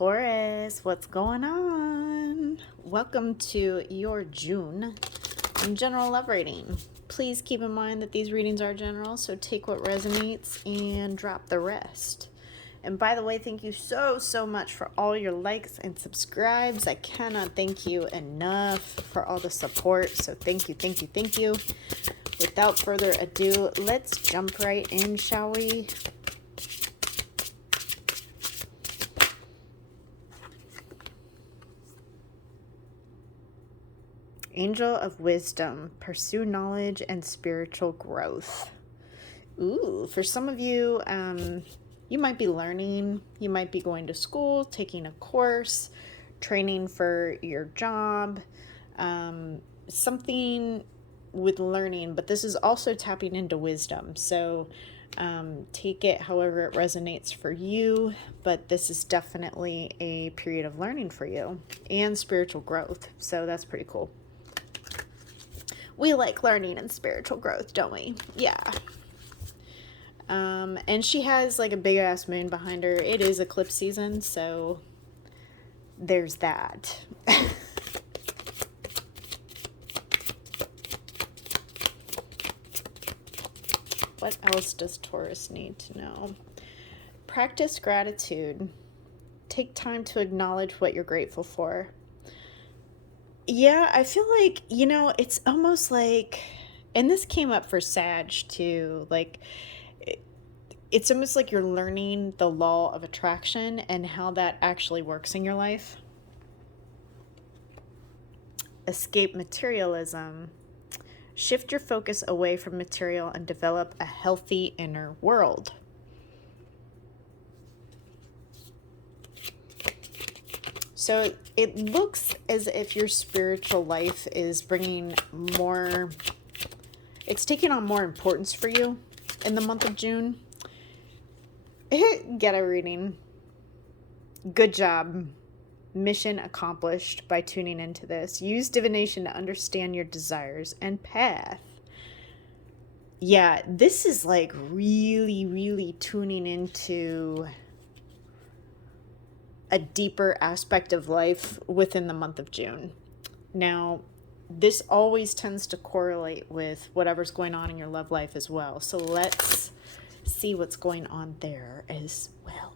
Taurus, what's going on? Welcome to your June general love reading. Please keep in mind that these readings are general, so take what resonates and drop the rest. And by the way, thank you so much for all your likes and subscribes. I cannot thank you enough for all the support, so thank you. Without further ado, let's jump right in, shall we? Angel of Wisdom, pursue knowledge and spiritual growth. Ooh, for some of you, you might be learning, you might be going to school, taking a course, training for your job, something with learning, but this is also tapping into wisdom. So take it however it resonates for you, but this is definitely a period of learning for you and spiritual growth. So that's pretty cool. We like learning and spiritual growth, don't we? Yeah. And she has like a big ass moon behind her. It is eclipse season, so there's that. What else does Taurus need to know? Practice gratitude. Take time to acknowledge what you're grateful for. Yeah, I feel like, it's almost like, and this came up for Sag too, like, it's almost like you're learning the law of attraction and how that actually works in your life. Escape materialism. Shift your focus away from material and develop a healthy inner world. So it looks as if your spiritual life is bringing more, it's taking on more importance for you in the month of June. Get a reading. Good job. Mission accomplished by tuning into this. Use divination to understand your desires and path. Yeah, this is like really tuning into a deeper aspect of life within the month of June. Now, this always tends to correlate with whatever's going on in your love life as well. So let's see what's going on there as well.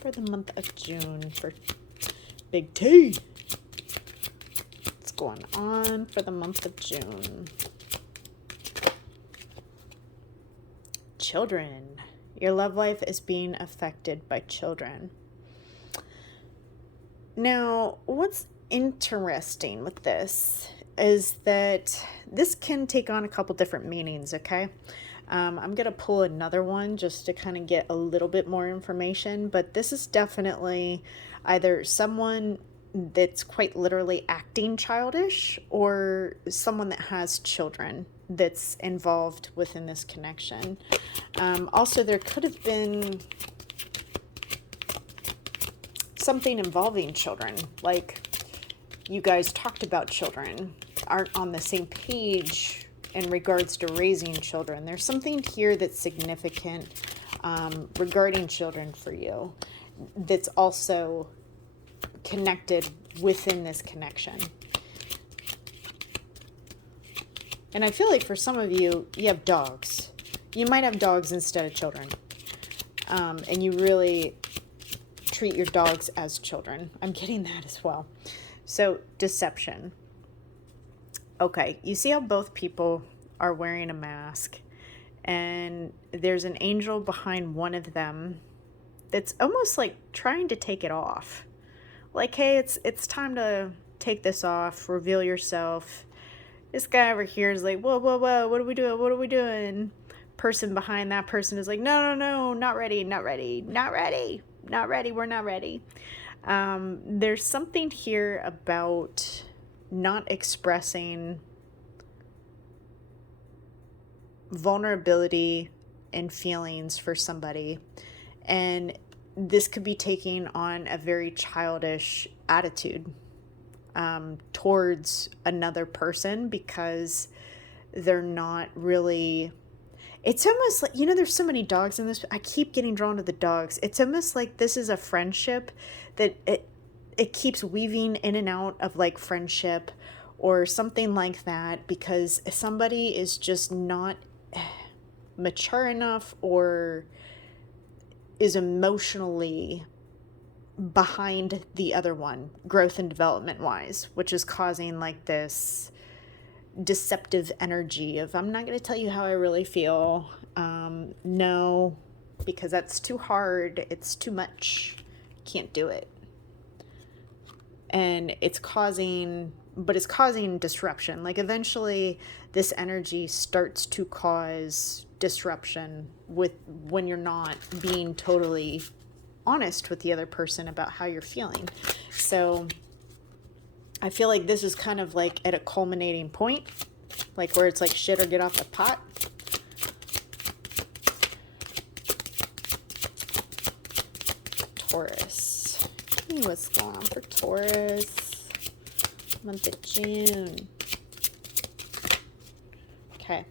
For the month of June, for Big T. What's going on for the month of June? Children. Your love life is being affected by children. Now, what's interesting with this is that this can take on a couple different meanings, okay? I'm going to pull another one just to kind of get a little bit more information, but this is definitely either someone that's quite literally acting childish or someone that has children that's involved within this connection. Also, there could have been something involving children, like you guys talked about children, aren't on the same page in regards to raising children. There's something here that's significant regarding children for you that's also connected within this connection. And I feel like for some of you, you have dogs. You might have dogs instead of children. And you really treat your dogs as children. I'm getting that as well. So, deception. Okay, you see how both people are wearing a mask, and there's an angel behind one of them that's almost like trying to take it off. Like, hey, it's time to take this off, reveal yourself. This guy over here is like, whoa, what are we doing? Person behind that person is like, no, not ready, we're not ready. There's something here about not expressing vulnerability and feelings for somebody, and this could be taking on a very childish attitude towards another person, because they're not really, it's almost like, you know, there's so many dogs in this. I keep getting drawn to the dogs. It's almost like this is a friendship that it keeps weaving in and out of like friendship or something like that, because somebody is just not mature enough or is emotionally behind the other one, growth and development wise, which is causing like this deceptive energy of, I'm not going to tell you how I really feel. No, because that's too hard. It's too much. Can't do it. And it's causing disruption. Like eventually this energy starts to cause disruption with when you're not being totally honest with the other person about how you're feeling. So I feel like this is kind of like at a culminating point, like where it's like shit or get off the pot. Taurus. What's going on for Taurus? Month of June. Okay.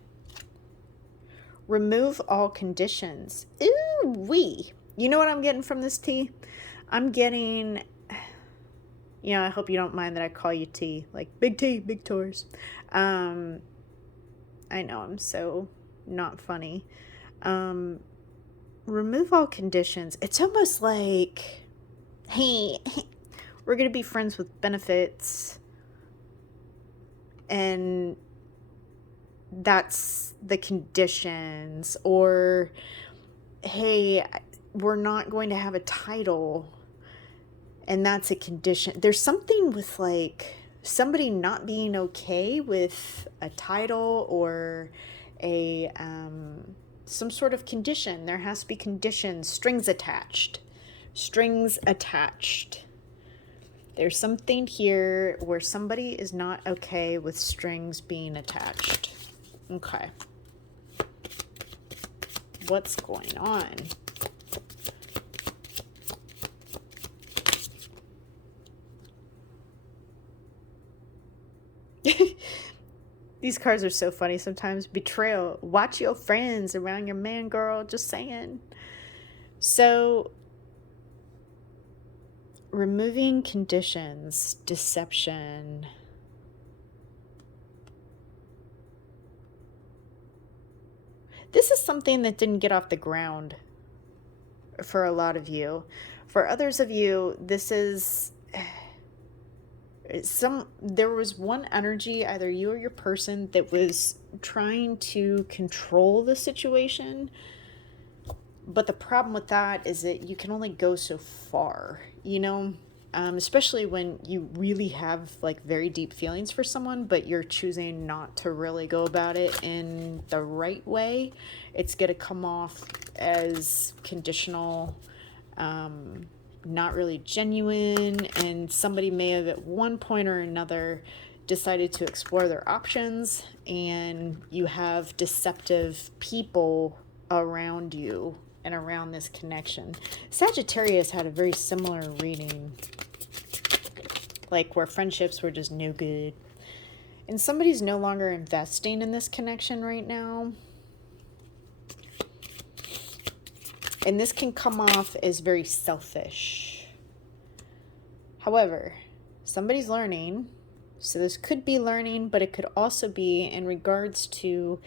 Remove all conditions. Ooh wee. You know what I'm getting from this T? I'm getting, you know, I hope you don't mind that I call you T, like big T, big Taurus. I know I'm so not funny. Remove all conditions. It's almost like, hey, we're going to be friends with benefits. And that's the conditions. Or, hey, we're not going to have a title. And that's a condition. There's something with like somebody not being okay with a title or a some sort of condition. There has to be conditions, strings attached. Strings attached. There's something here where somebody is not okay with strings being attached. Okay. What's going on? These cards are so funny sometimes. Betrayal. Watch your friends around your man, girl. Just saying. So, removing conditions, deception. This is something that didn't get off the ground for a lot of you. For others of you, this is there was one energy, either you or your person, that was trying to control the situation. But the problem with that is that you can only go so far, you know, especially when you really have like very deep feelings for someone, but you're choosing not to really go about it in the right way. It's going to come off as conditional, not really genuine, and somebody may have at one point or another decided to explore their options, and you have deceptive people around you and around this connection. Sagittarius had a very similar reading, like where friendships were just no good, and somebody's no longer investing in this connection right now. And this can come off as very selfish. However, somebody's learning. So this could be learning, but it could also be in regards to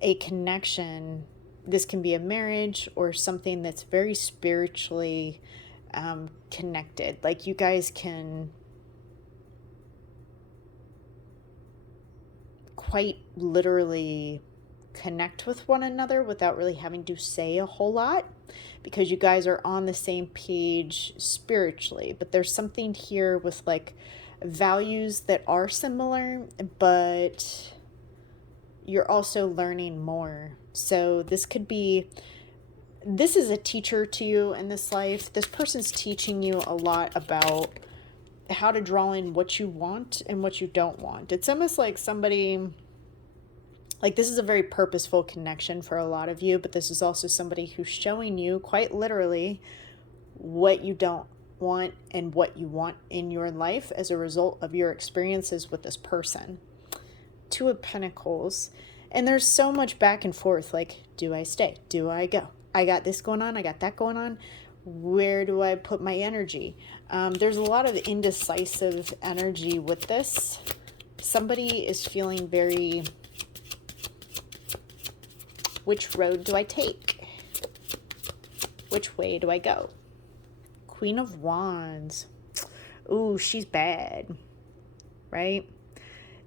a connection. This can be a marriage or something that's very spiritually connected. Like you guys can quite literally connect with one another without really having to say a whole lot, because you guys are on the same page spiritually. But there's something here with like values that are similar, but you're also learning more. So this could be, this is a teacher to you in this life. This person's teaching you a lot about how to draw in what you want and what you don't want. It's almost like somebody, like this is a very purposeful connection for a lot of you, but this is also somebody who's showing you quite literally what you don't want and what you want in your life as a result of your experiences with this person. Two of Pentacles. And there's so much back and forth. Like, do I stay? Do I go? I got this going on. I got that going on. Where do I put my energy? There's a lot of indecisive energy with this. Somebody is feeling very, which road do I take? Which way do I go? Queen of Wands. Ooh, she's bad, right?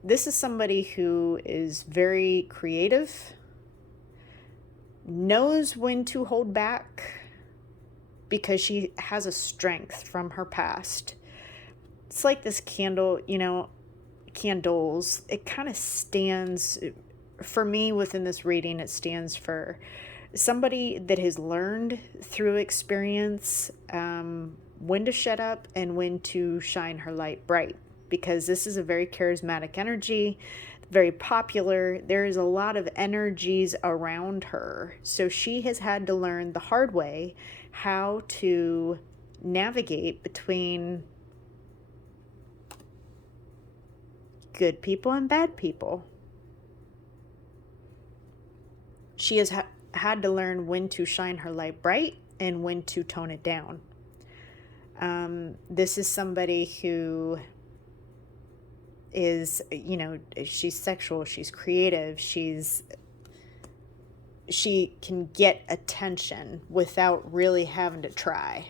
This is somebody who is very creative, knows when to hold back because she has a strength from her past. It's like this candle, you know, candles. It kind of stands, for me within this reading, it stands for somebody that has learned through experience when to shut up and when to shine her light bright, because this is a very charismatic energy, very popular. There is a lot of energies around her, so she has had to learn the hard way how to navigate between good people and bad people. She has had to learn when to shine her light bright and when to tone it down. This is somebody who is, you know, she's sexual, she's creative, she can get attention without really having to try.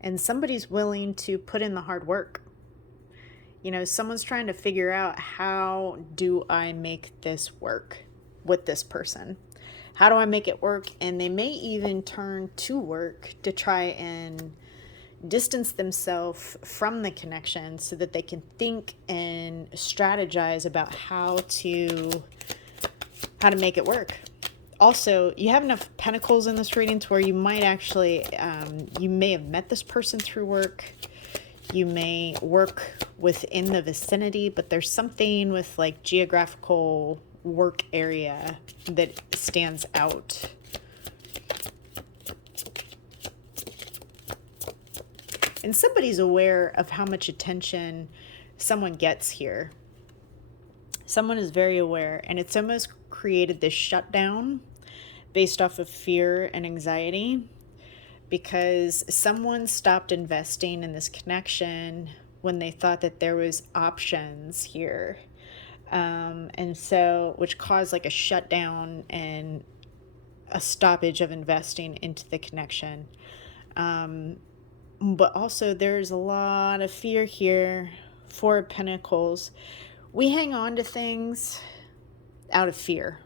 And somebody's willing to put in the hard work. You know, someone's trying to figure out, how do I make this work with this person? How do I make it work? And they may even turn to work to try and distance themselves from the connection so that they can think and strategize about how to make it work. Also, you have enough pentacles in this reading to where you might actually, you may have met this person through work. You may work within the vicinity, but there's something with like geographical work area that stands out. And somebody's aware of how much attention someone gets here. Someone is very aware, and it's almost created this shutdown based off of fear and anxiety, because someone stopped investing in this connection when they thought that there was options here. And so, which caused like a shutdown and a stoppage of investing into the connection. But also there's a lot of fear here. Four of Pentacles. We hang on to things out of fear.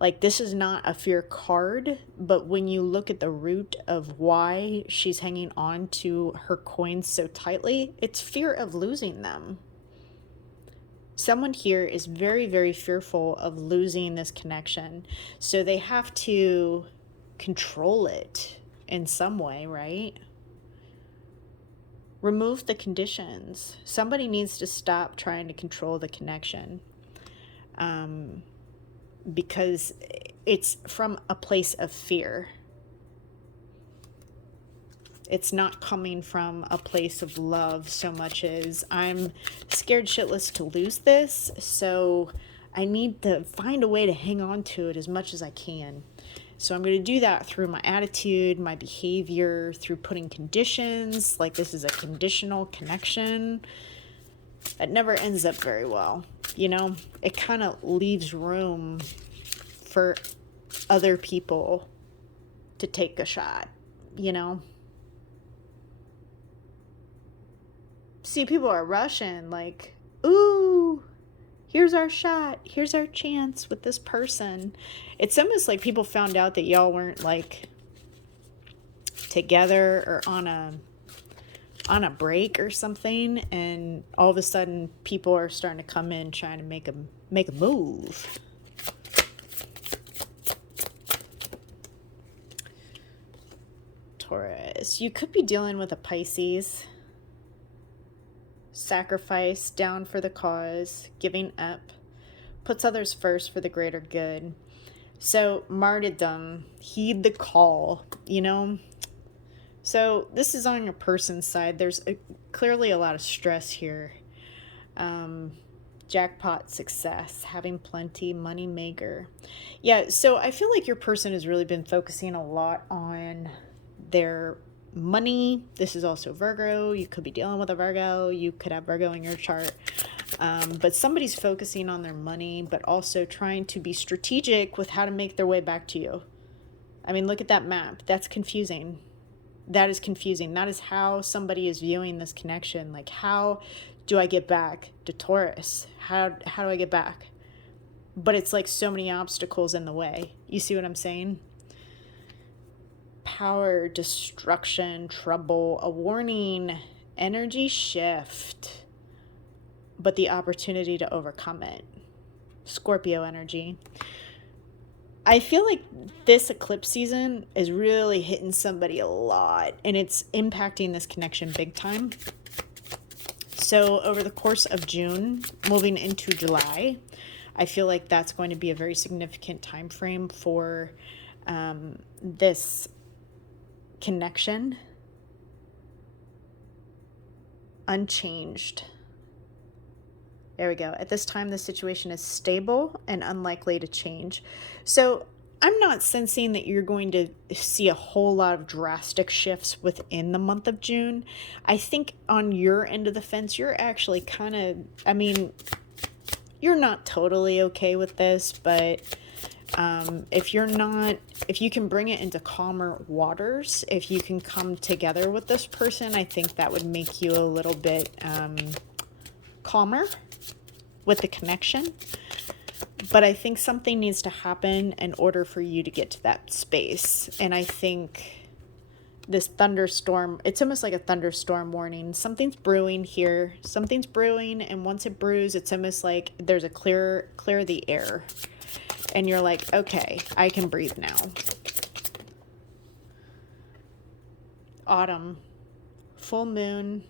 Like, this is not a fear card, but when you look at the root of why she's hanging on to her coins so tightly, it's fear of losing them. Someone here is very, very fearful of losing this connection. So they have to control it in some way, right? Remove the conditions. Somebody needs to stop trying to control the connection. Because it's from a place of fear. It's not coming from a place of love so much as, I'm scared shitless to lose this, so I need to find a way to hang on to it as much as I can. So I'm going to do that through my attitude, my behavior, through putting conditions, like this is a conditional connection. It never ends up very well. You know, it kind of leaves room for other people to take a shot, you know? See, people are rushing like, ooh, here's our shot. Here's our chance with this person. It's almost like people found out that y'all weren't like together or on a break or something, and all of a sudden people are starting to come in trying to make a move. Taurus, you could be dealing with a Pisces. Sacrifice, down for the cause, giving up, puts others first for the greater good. So martyrdom, heed the call, you know, So this is on your person's side. Clearly a lot of stress here. Um, Jackpot success, having plenty, money maker. Yeah, so I feel like your person has really been focusing a lot on their money. This is also Virgo. You could be dealing with a Virgo. You could have Virgo in your chart. But somebody's focusing on their money, but also trying to be strategic with how to make their way back to you. I mean, look at that map. That's confusing. That is confusing. That is how somebody is viewing this connection. Like, how do I get back to Taurus? How do I get back? But it's like so many obstacles in the way. You see what I'm saying? Power, destruction, trouble, a warning, energy shift, but the opportunity to overcome it. Scorpio energy. I feel like this eclipse season is really hitting somebody a lot, and it's impacting this connection big time. So over the course of June, moving into July, I feel like that's going to be a very significant time frame for this connection. Unchanged. There we go. At this time, the situation is stable and unlikely to change. So I'm not sensing that you're going to see a whole lot of drastic shifts within the month of June. I think on your end of the fence, you're actually kind of, I mean, you're not totally okay with this, but if you can bring it into calmer waters, if you can come together with this person, I think that would make you a little bit calmer with the connection. But I think something needs to happen in order for you to get to that space. And I think this thunderstorm, it's almost like a thunderstorm warning. Something's brewing here. Something's brewing, and once it brews, it's almost like there's a clear the air. And you're like, okay, I can breathe now. Autumn, full moon,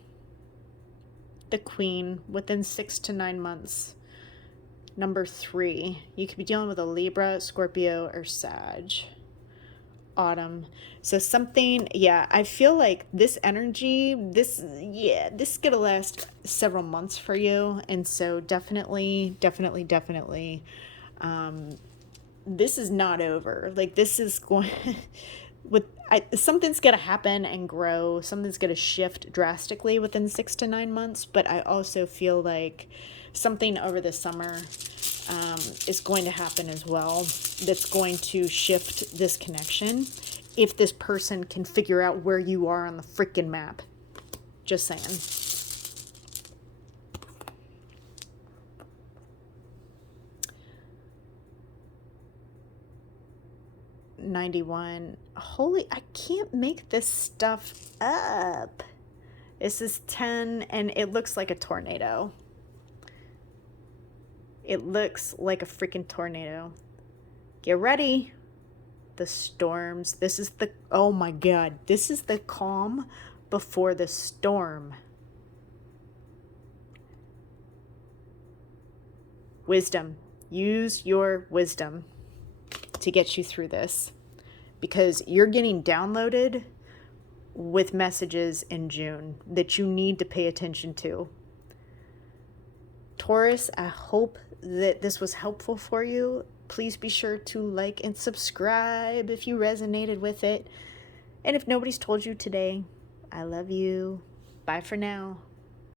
the Queen, within 6 to 9 months. Number 3, you could be dealing with a Libra, Scorpio, or Sag. Autumn. So something, yeah, I feel like this energy, this is gonna last several months for you. And so definitely, this is not over. Like, this is going something's gonna happen and grow. Something's gonna shift drastically within 6 to 9 months. But I also feel like something over the summer is going to happen as well, that's going to shift this connection, if this person can figure out where you are on the freaking map. Just saying. $91. Holy, I can't make this stuff up. This is 10, and it looks like a tornado. It looks like a freaking tornado. Get ready. The storms. This is the, oh my God, this is the calm before the storm. Wisdom. Use your wisdom to get you through this, because you're getting downloaded with messages in June that you need to pay attention to. Taurus, I hope that this was helpful for you. Please be sure to like and subscribe if you resonated with it. And if nobody's told you today, I love you. Bye for now.